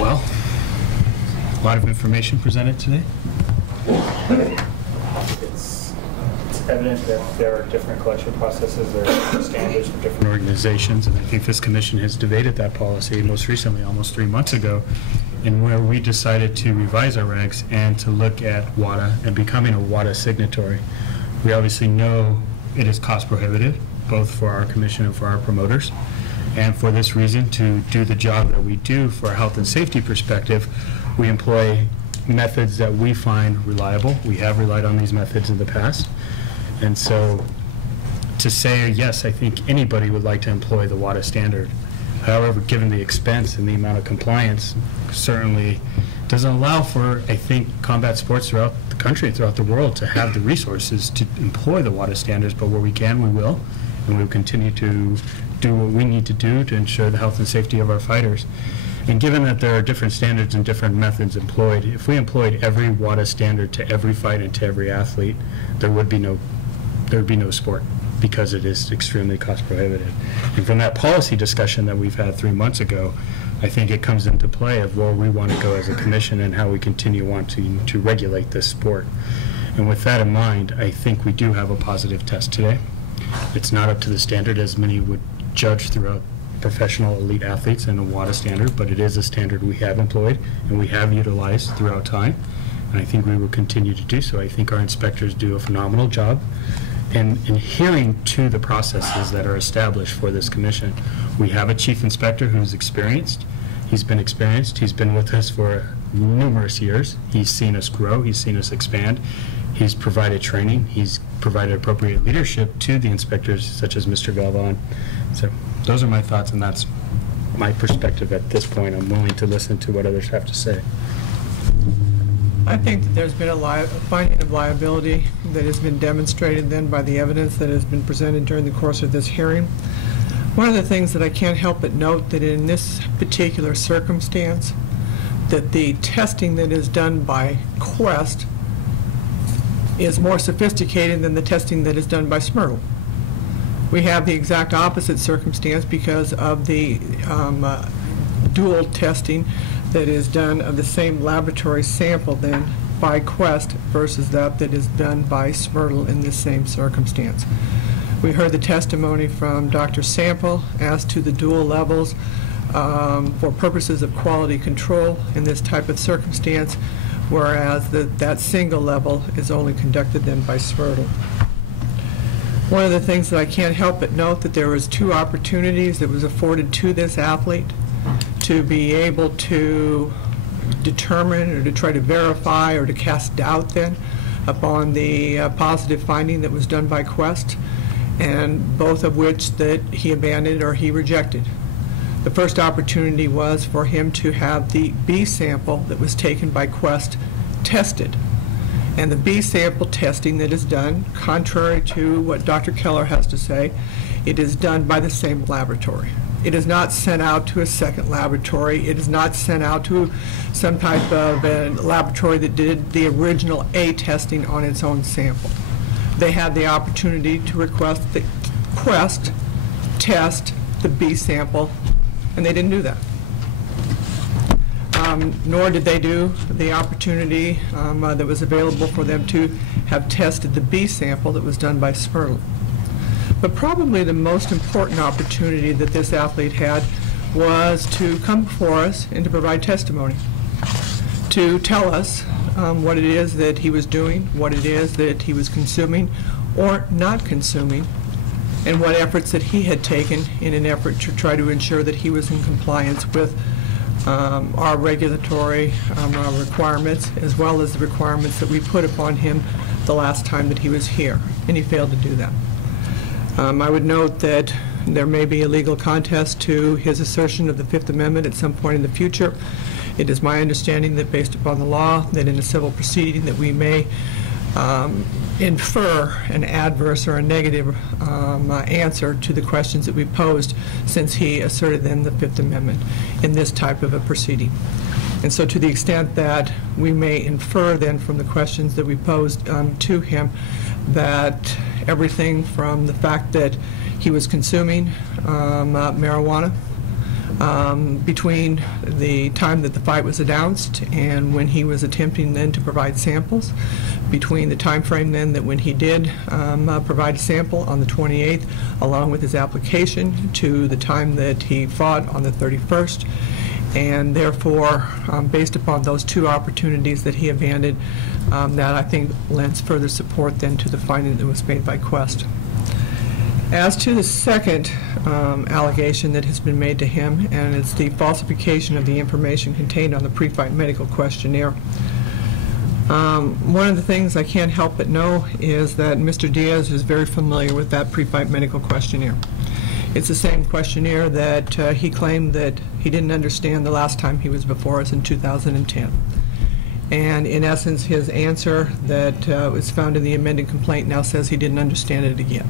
Well, a lot of information presented today. It's evident that there are different collection processes, there are standards for different Organizations, and I think this commission has debated that policy most recently, almost 3 months ago, and where we decided to revise our regs and to look at WADA and becoming a WADA signatory. We obviously know it is cost prohibitive, both for our commission and for our promoters. And for this reason, to do the job that we do for a health and safety perspective, we employ methods that we find reliable. We have relied on these methods in the past. And so to say, yes, I think anybody would like to employ the WADA standard. However, given the expense and the amount of compliance, certainly doesn't allow for, I think, combat sports throughout the country and throughout the world to have the resources to employ the WADA standards. But where we can, we will. And we will continue to do what we need to do to ensure the health and safety of our fighters. And given that there are different standards and different methods employed, if we employed every WADA standard to every fight and to every athlete, there would be no sport, because it is extremely cost prohibitive. And from that policy discussion that we've had 3 months ago, I think it comes into play of where we want to go as a commission and how we continue wanting to regulate this sport. And with that in mind, I think we do have a positive test today. It's not up to the standard as many would judge throughout professional elite athletes and a WADA standard, but it is a standard we have employed and we have utilized throughout time. And I think we will continue to do so. I think our inspectors do a phenomenal job in adhering to the processes that are established for this commission. We have a chief inspector who's experienced. He's been experienced. He's been with us for numerous years. He's seen us grow. He's seen us expand. He's provided training. He's provided appropriate leadership to the inspectors, such as Mr. Galvan. So those are my thoughts, and that's my perspective at this point. I'm willing to listen to what others have to say. I think that there's been a finding of liability that has been demonstrated then by the evidence that has been presented during the course of this hearing. One of the things that I can't help but note that in this particular circumstance, that the testing that is done by Quest is more sophisticated than the testing that is done by Smyrtle. We have the exact opposite circumstance because of the dual testing that is done of the same laboratory sample then by Quest versus that is done by Smyrtle in this same circumstance. We heard the testimony from Dr. Sample as to the dual levels for purposes of quality control in this type of circumstance, whereas that single level is only conducted then by Smyrtle. One of the things that I can't help but note that there was 2 opportunities that was afforded to this athlete to be able to determine or to try to verify or to cast doubt then upon the positive finding that was done by Quest, and both of which that he abandoned or he rejected. The first opportunity was for him to have the B sample that was taken by Quest tested. And the B sample testing that is done, contrary to what Dr. Keller has to say, it is done by the same laboratory. It is not sent out to a second laboratory. It is not sent out to some type of a laboratory that did the original A testing on its own sample. They had the opportunity to request that Quest test the B sample, and they didn't do that. Nor did they do the opportunity that was available for them to have tested the B sample that was done by Smyrtle. But probably the most important opportunity that this athlete had was to come before us and to provide testimony, to tell us what it is that he was doing, what it is that he was consuming or not consuming, and what efforts that he had taken in an effort to try to ensure that he was in compliance with our regulatory requirements, as well as the requirements that we put upon him the last time that he was here, and he failed to do that. I would note that there may be a legal contest to his assertion of the Fifth Amendment at some point in the future. It is my understanding that based upon the law, that in a civil proceeding that we may infer an adverse or a negative answer to the questions that we posed, since he asserted then the Fifth Amendment in this type of a proceeding. And so to the extent that we may infer then from the questions that we posed to him that everything from the fact that he was consuming marijuana between the time that the fight was announced and when he was attempting then to provide samples, between the time frame then that when he did provide a sample on the 28th, along with his application, to the time that he fought on the 31st. And therefore, based upon those two opportunities that he abandoned, that I think lends further support then to the finding that was made by Quest. As to the second allegation that has been made to him, and it's the falsification of the information contained on the pre-fight medical questionnaire. One of the things I can't help but know is that Mr. Diaz is very familiar with that pre-fight medical questionnaire. It's the same questionnaire that he claimed that he didn't understand the last time he was before us in 2010. And in essence, his answer that was found in the amended complaint now says he didn't understand it again.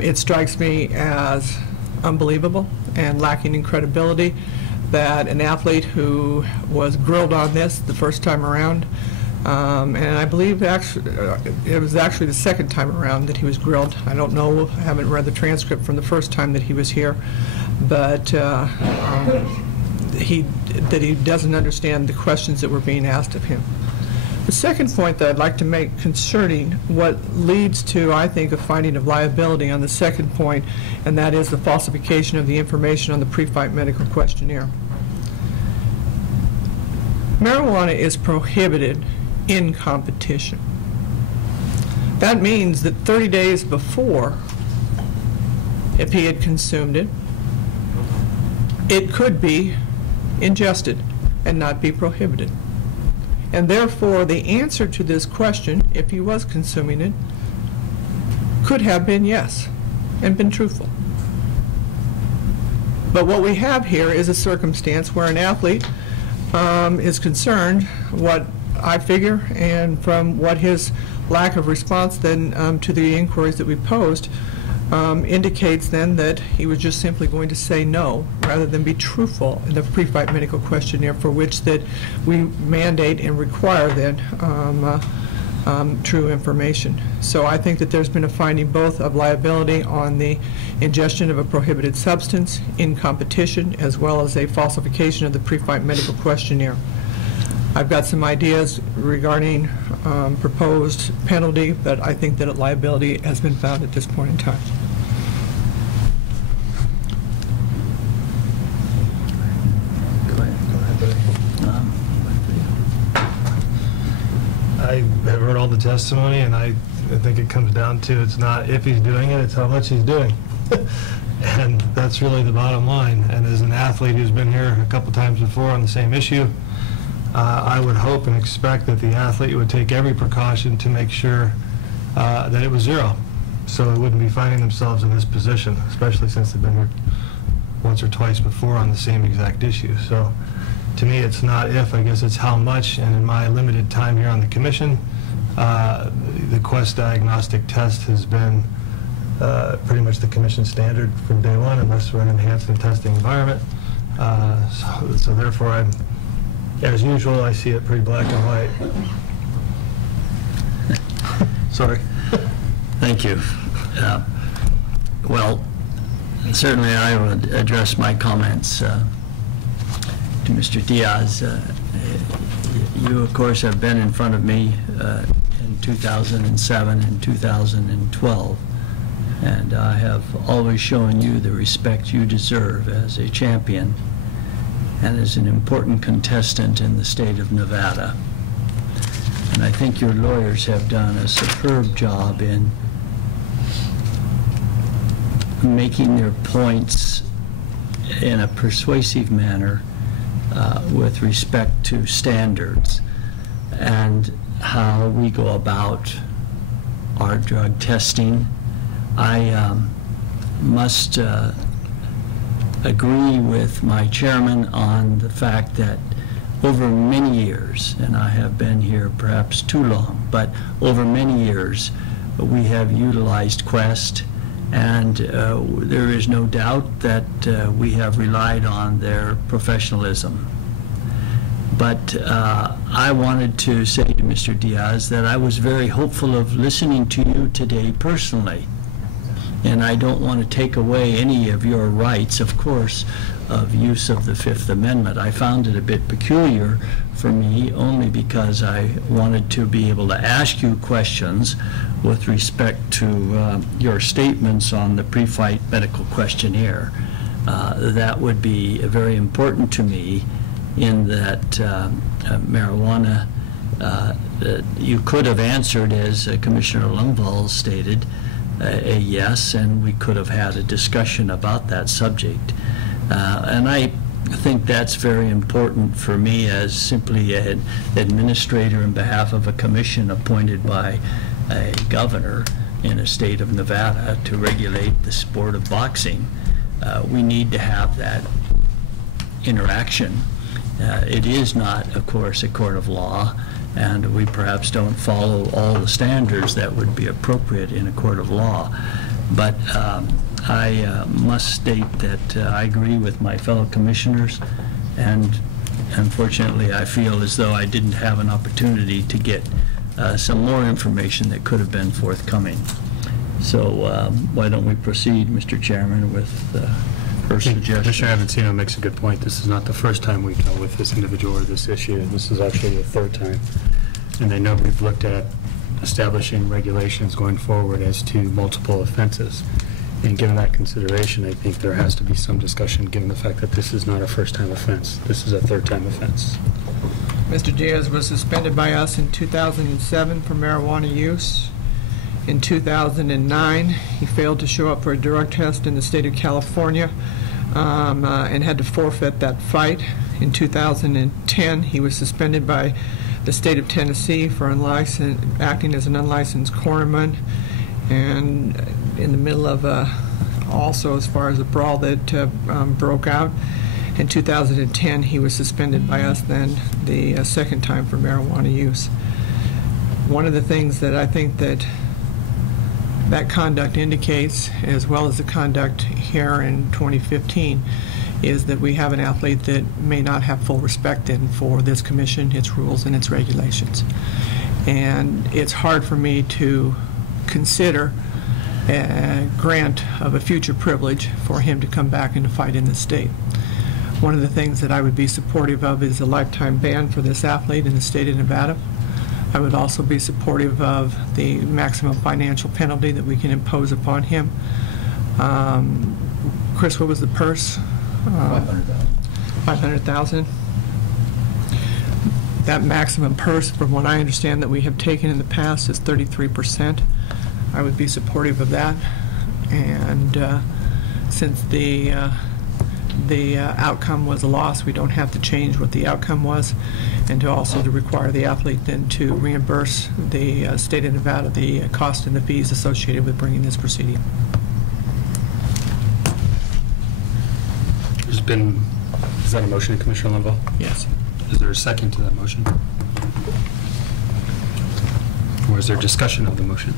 It strikes me as unbelievable and lacking in credibility that an athlete who was grilled on this the first time around, and I believe actually, it was actually the second time around that he was grilled. I don't know, I haven't read the transcript from the first time that he was here, but he doesn't understand the questions that were being asked of him. The second point that I'd like to make concerning what leads to, I think, a finding of liability on the second point, and that is the falsification of the information on the pre-fight medical questionnaire. Marijuana is prohibited in competition. That means that 30 days before, if he had consumed it, it could be ingested and not be prohibited. And therefore, the answer to this question, if he was consuming it, could have been yes, and been truthful. But what we have here is a circumstance where an athlete is concerned, what I figure, and from what his lack of response then to the inquiries that we posed, indicates then that he was just simply going to say no rather than be truthful in the pre-fight medical questionnaire, for which that we mandate and require then true information. So I think that there's been a finding both of liability on the ingestion of a prohibited substance in competition, as well as a falsification of the pre-fight medical questionnaire. I've got some ideas regarding proposed penalty, but I think that liability has been found at this point in time. I have heard all the testimony, and I think it comes down to, it's not if he's doing it, it's how much he's doing. And that's really the bottom line. And as an athlete who's been here a couple times before on the same issue, I would hope and expect that the athlete would take every precaution to make sure that it was zero, so they wouldn't be finding themselves in this position, especially since they've been here once or twice before on the same exact issue. So to me, it's not if, I guess it's how much. And in my limited time here on the commission, the Quest diagnostic test has been pretty much the commission standard from day one, unless we're in an enhanced and testing environment. So therefore, as usual, I see it pretty black and white. Sorry. Thank you. Well, certainly I would address my comments to Mr. Diaz. You, of course, have been in front of me in 2007 and 2012, and I have always shown you the respect you deserve as a champion and as an important contestant in the state of Nevada. And I think your lawyers have done a superb job in making their points in a persuasive manner with respect to standards and how we go about our drug testing. I must agree with my chairman on the fact that over many years, and I have been here perhaps too long, but over many years we have utilized Quest, and there is no doubt that we have relied on their professionalism. But I wanted to say to Mr. Diaz that I was very hopeful of listening to you today personally And I don't want to take away any of your rights, of course, of use of the Fifth Amendment. I found it a bit peculiar for me only because I wanted to be able to ask you questions with respect to your statements on the pre-fight medical questionnaire. That would be very important to me in that marijuana, you could have answered, as Commissioner LUNDVALL stated, a yes, and we could have had a discussion about that subject. And I think that's very important for me as simply an administrator on behalf of a commission appointed by a governor in a state of Nevada to regulate the sport of boxing. We need to have that interaction. It is not, of course, a court of law, and we perhaps don't follow all the standards that would be appropriate in a court of law. But I must state that I agree with my fellow commissioners, and unfortunately I feel as though I didn't have an opportunity to get some more information that could have been forthcoming. So why don't we proceed, Mr. Chairman, with her suggestion? Commissioner Avansino makes a good point. This is not the first time we've dealt with this individual or this issue. This is actually the third time. And I know we've looked at establishing regulations going forward as to multiple offenses. And given that consideration, I think there has to be some discussion given the fact that this is not a first-time offense. This is a third-time offense. Mr. Diaz was suspended by us in 2007 for marijuana use. In 2009, he failed to show up for a drug test in the state of California and had to forfeit that fight. In 2010, he was suspended by the state of Tennessee for acting as an unlicensed corpsman, and in the middle of also as far as a brawl that broke out. In 2010, he was suspended by us then the second time for marijuana use. One of the things that I think that conduct indicates, as well as the conduct here in 2015, is that we have an athlete that may not have full respect in for this commission, its rules, and its regulations. And it's hard for me to consider a grant of a future privilege for him to come back and to fight in the state. One of the things that I would be supportive of is a lifetime ban for this athlete in the state of Nevada. I would also be supportive of the maximum financial penalty that we can impose upon him. Chris, what was the purse? $500,000. That maximum purse, from what I understand that we have taken in the past, is 33%. I would be supportive of that. And since the outcome was a loss, we don't have to change what the outcome was, and to also to require the athlete then to reimburse the state of Nevada the cost and the fees associated with bringing this proceeding. Is that a motion, Commissioner LUNDVALL? Yes. Is there a second to that motion? Or is there discussion of the motion?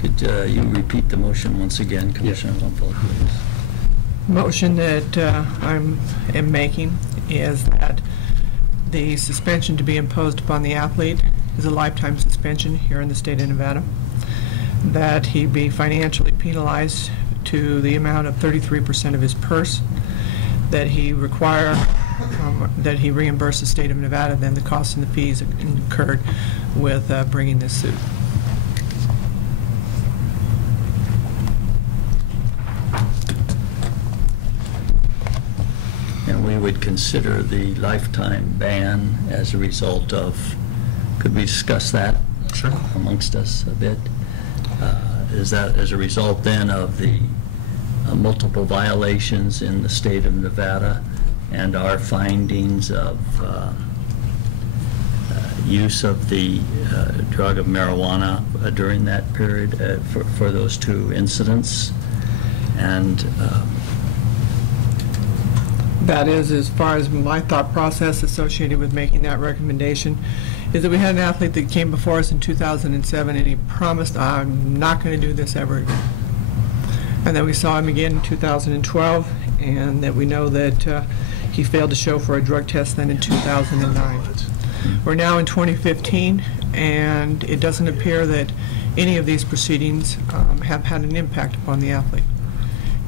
Could you repeat the motion once again, Commissioner LUNDVALL, please? Motion that I am making is that the suspension to be imposed upon the athlete is a lifetime suspension here in the state of Nevada, that he be financially penalized to the amount of 33% of his purse, that he that he reimburse the state of Nevada then the costs and the fees incurred with bringing this suit. And we would consider the lifetime ban as a result of, could we discuss that Sure. amongst us a bit? Is that as a result then of the multiple violations in the state of Nevada and our findings of use of the drug of marijuana during that period for those two incidents? And That is, as far as my thought process associated with making that recommendation, is that we had an athlete that came before us in 2007 and he promised, I'm not going to do this ever again. and then we saw him again in 2012, and that we know that he failed to show for a drug test then in 2009. We're now in 2015, and it doesn't appear that any of these proceedings have had an impact upon the athlete.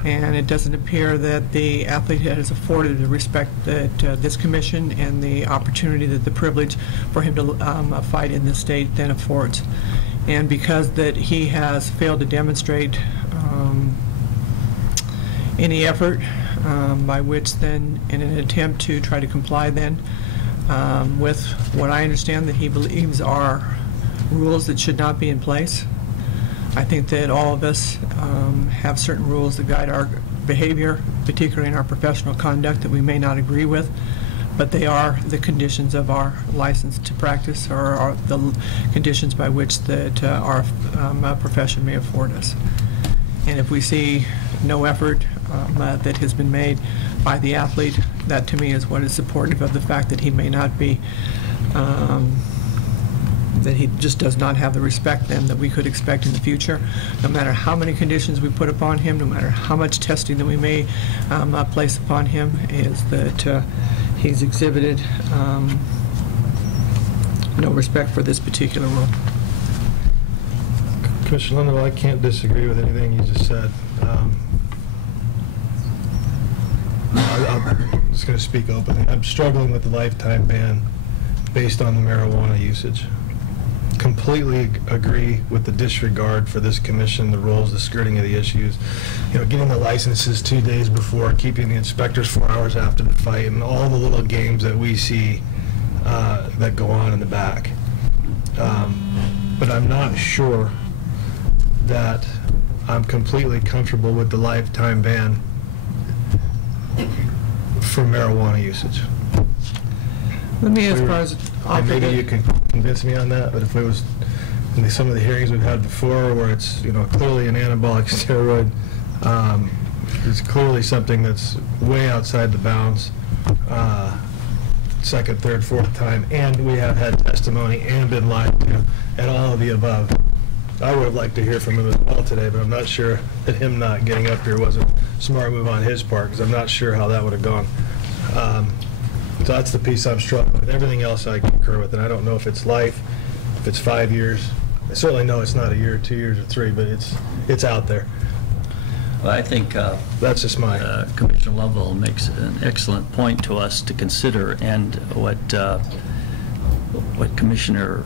And it doesn't appear that the athlete has afforded the respect that this commission and the opportunity, that the privilege for him to fight in this state then affords. And because that he has failed to demonstrate any effort by which then, in an attempt to try to comply then with what I understand that he believes are rules that should not be in place. I think that all of us have certain rules that guide our behavior, particularly in our professional conduct, that we may not agree with, but they are the conditions of our license to practice, or are the conditions by which that our profession may afford us. And if we see no effort that has been made by the athlete, that to me is what is supportive of the fact that he may not be, that he just does not have the respect then that we could expect in the future, no matter how many conditions we put upon him, no matter how much testing that we may place upon him, is that he's exhibited no respect for this particular rule. Commissioner LUNDVALL, I can't disagree with anything you just said. I'm just going to speak openly. I'm struggling with the lifetime ban based on the marijuana usage. Completely agree with the disregard for this commission, the rules, the skirting of the issues. You know, getting the licenses 2 days before, keeping the inspectors 4 hours after the fight, and all the little games that we see that go on in the back. But I'm not sure that I'm completely comfortable with the lifetime ban for marijuana usage. Let me, as far as maybe you can convince me on that, but if it was in some of the hearings we've had before where it's, you know, clearly an anabolic steroid, it's clearly something that's way outside the bounds, second, third, fourth time, and we have had testimony and been lied to, and all of the above. I would have liked to hear from him as well today, but I'm not sure that him not getting up here was a smart move on his part, because I'm not sure how that would have gone. So that's the piece I'm struggling with. Everything else I concur with, and I don't know if it's life, if it's 5 years. I certainly know it's not a year, 2 years, or 3, but it's out there. Well, I think that's just my Commissioner LUNDVALL makes an excellent point to us to consider, and what Commissioner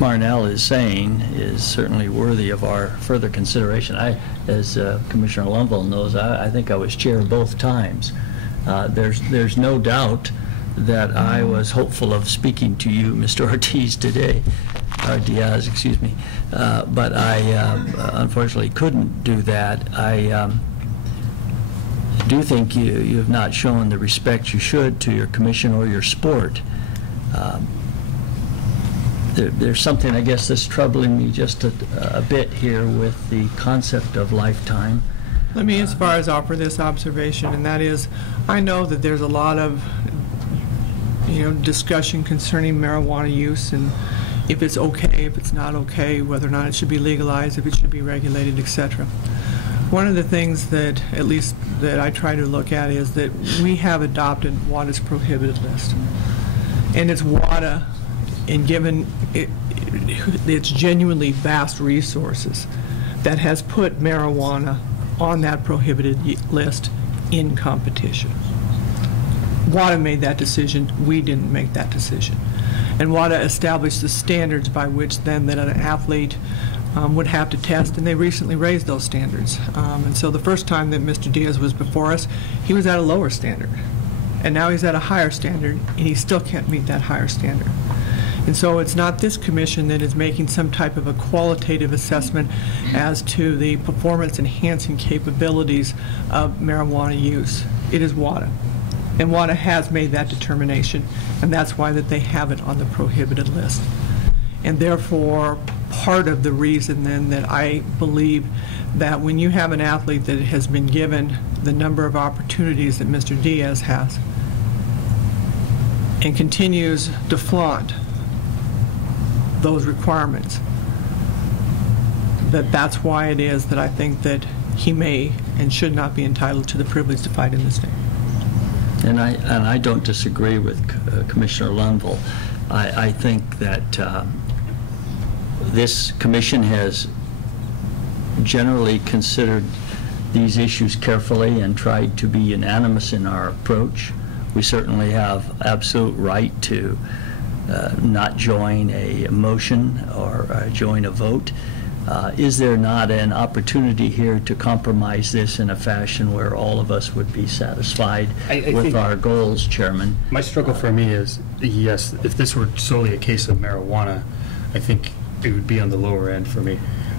MARNELL is saying is certainly worthy of our further consideration. As Commissioner LUNDVALL knows, I think I was chair both times. There's no doubt that I was hopeful of speaking to you, Mr. Ortiz, today, or Diaz, excuse me, but I unfortunately couldn't do that. I do think you have not shown the respect you should to your commission or your sport. There's something, I guess, that's troubling me just a bit here with the concept of lifetime. Let me, as far as offer this observation, and that is, I know that there's a lot of, discussion concerning marijuana use and if it's okay, if it's not okay, whether or not it should be legalized, if it should be regulated, etc. One of the things that, at least that I try to look at, is that we have adopted WADA's prohibited list, and it's WADA, and given its genuinely vast resources, that has put marijuana on that prohibited list in competition. WADA made that decision. We didn't make that decision. And WADA established the standards by which then that an athlete would have to test, and they recently raised those standards. And so the first time that Mr. Diaz was before us, he was at a lower standard. And now he's at a higher standard, and he still can't meet that higher standard. And so it's not this commission that is making some type of a qualitative assessment as to the performance-enhancing capabilities of marijuana use. It is WADA. And WADA has made that determination, and that's why that they have it on the prohibited list. And therefore, part of the reason then that I believe that when you have an athlete that has been given the number of opportunities that Mr. Diaz has and continues to flaunt those requirements, that's why it is that I think that he may and should not be entitled to the privilege to fight in the state. And I don't disagree with Commissioner LUNDVALL. I think that this commission has generally considered these issues carefully and tried to be unanimous in our approach. We certainly have absolute right to not join a motion or join a vote. Is there not an opportunity here to compromise this in a fashion where all of us would be satisfied with our goals, Chairman? My struggle for me is, yes, if this were solely a case of marijuana, I think it would be on the lower end for me.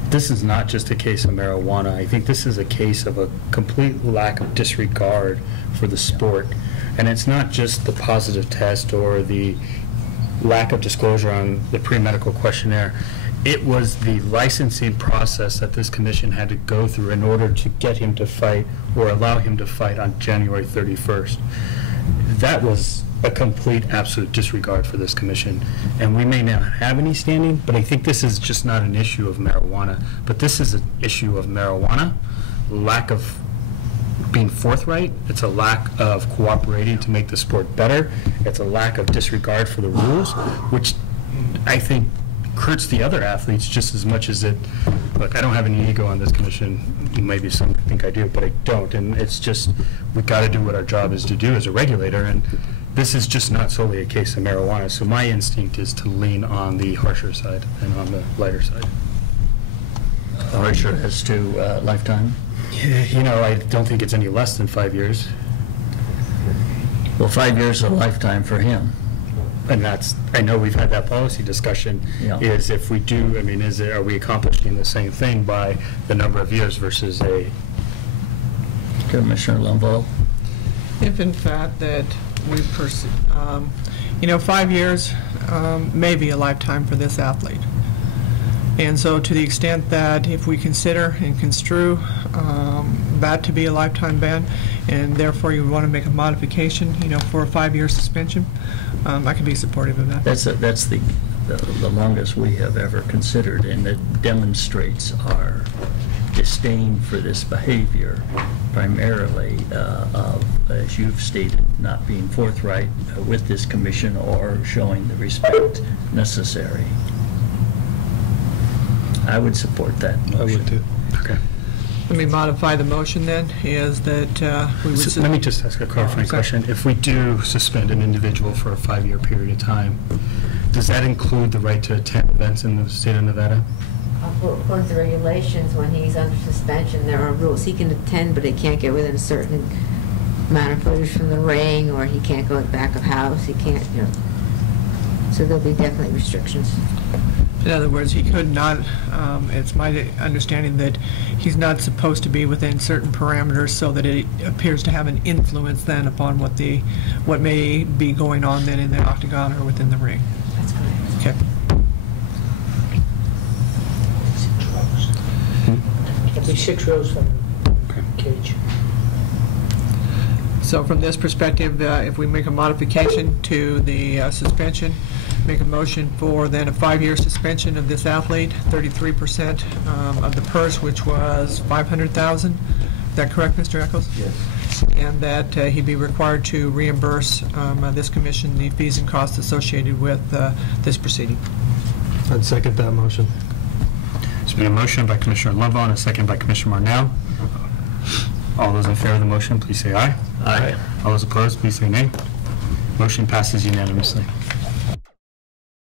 This is not just a case of marijuana. I think this is a case of a complete lack of disregard for the sport. And it's not just the positive test or the lack of disclosure on the pre-medical questionnaire. It was the licensing process that this commission had to go through in order to get him to fight or allow him to fight on January 31st. That was a complete, absolute disregard for this commission. And we may not have any standing, but I think this is just not an issue of marijuana. But this is an issue of marijuana, lack of being forthright. It's a lack of cooperating to make the sport better. It's a lack of disregard for the rules, which I think hurts the other athletes just as much as it. Look, I don't have any ego on this commission. Maybe some think I do, but I don't. And it's just, we got to do what our job is to do as a regulator. And this is just not solely a case of marijuana. So my instinct is to lean on the harsher side and on the lighter side. Harsher as to lifetime? Yeah, you know, I don't think it's any less than 5 years. Well, 5 years is a lifetime for him. And that's, I know we've had that policy discussion, Yeah. is if we do, I mean, are we accomplishing the same thing by the number of years versus a... Commissioner LUNDVALL? If in fact that we pursue, 5 years may be a lifetime for this athlete. And so to the extent that if we consider and construe that to be a lifetime ban, and therefore you want to make a modification, for a 5-year suspension, I can be supportive of that. That's the longest we have ever considered, and it demonstrates our disdain for this behavior, primarily of, as you've stated, not being forthright with this commission or showing the respect necessary. I would support that motion. I would too. Okay. Let me modify the motion then, is that we would... So let me just ask a clarifying question. If we do suspend an individual for a 5-year period of time, does that include the right to attend events in the state of Nevada? According to the regulations, when he's under suspension, there are rules. He can attend, but he can't get within a certain amount of footage from the ring, or he can't go at the back of house. He can't, So there'll be definitely restrictions. In other words, he could not, it's my understanding that he's not supposed to be within certain parameters so that it appears to have an influence then upon what may be going on then in the octagon or within the ring. That's correct. Okay. It'll be 6 rows from the cage. So from this perspective, if we make a modification to the suspension, make a motion for then a 5-year suspension of this athlete, 33% of the purse, which was $500,000. Is that correct, Mr. Eccles? Yes. And that he be required to reimburse this commission the fees and costs associated with this proceeding. I'd second that motion. There's been a motion by Commissioner LUNDVALL and a second by Commissioner Marnell. All those in favor of the motion, please say aye. Aye. All those opposed, please say nay. Motion passes unanimously.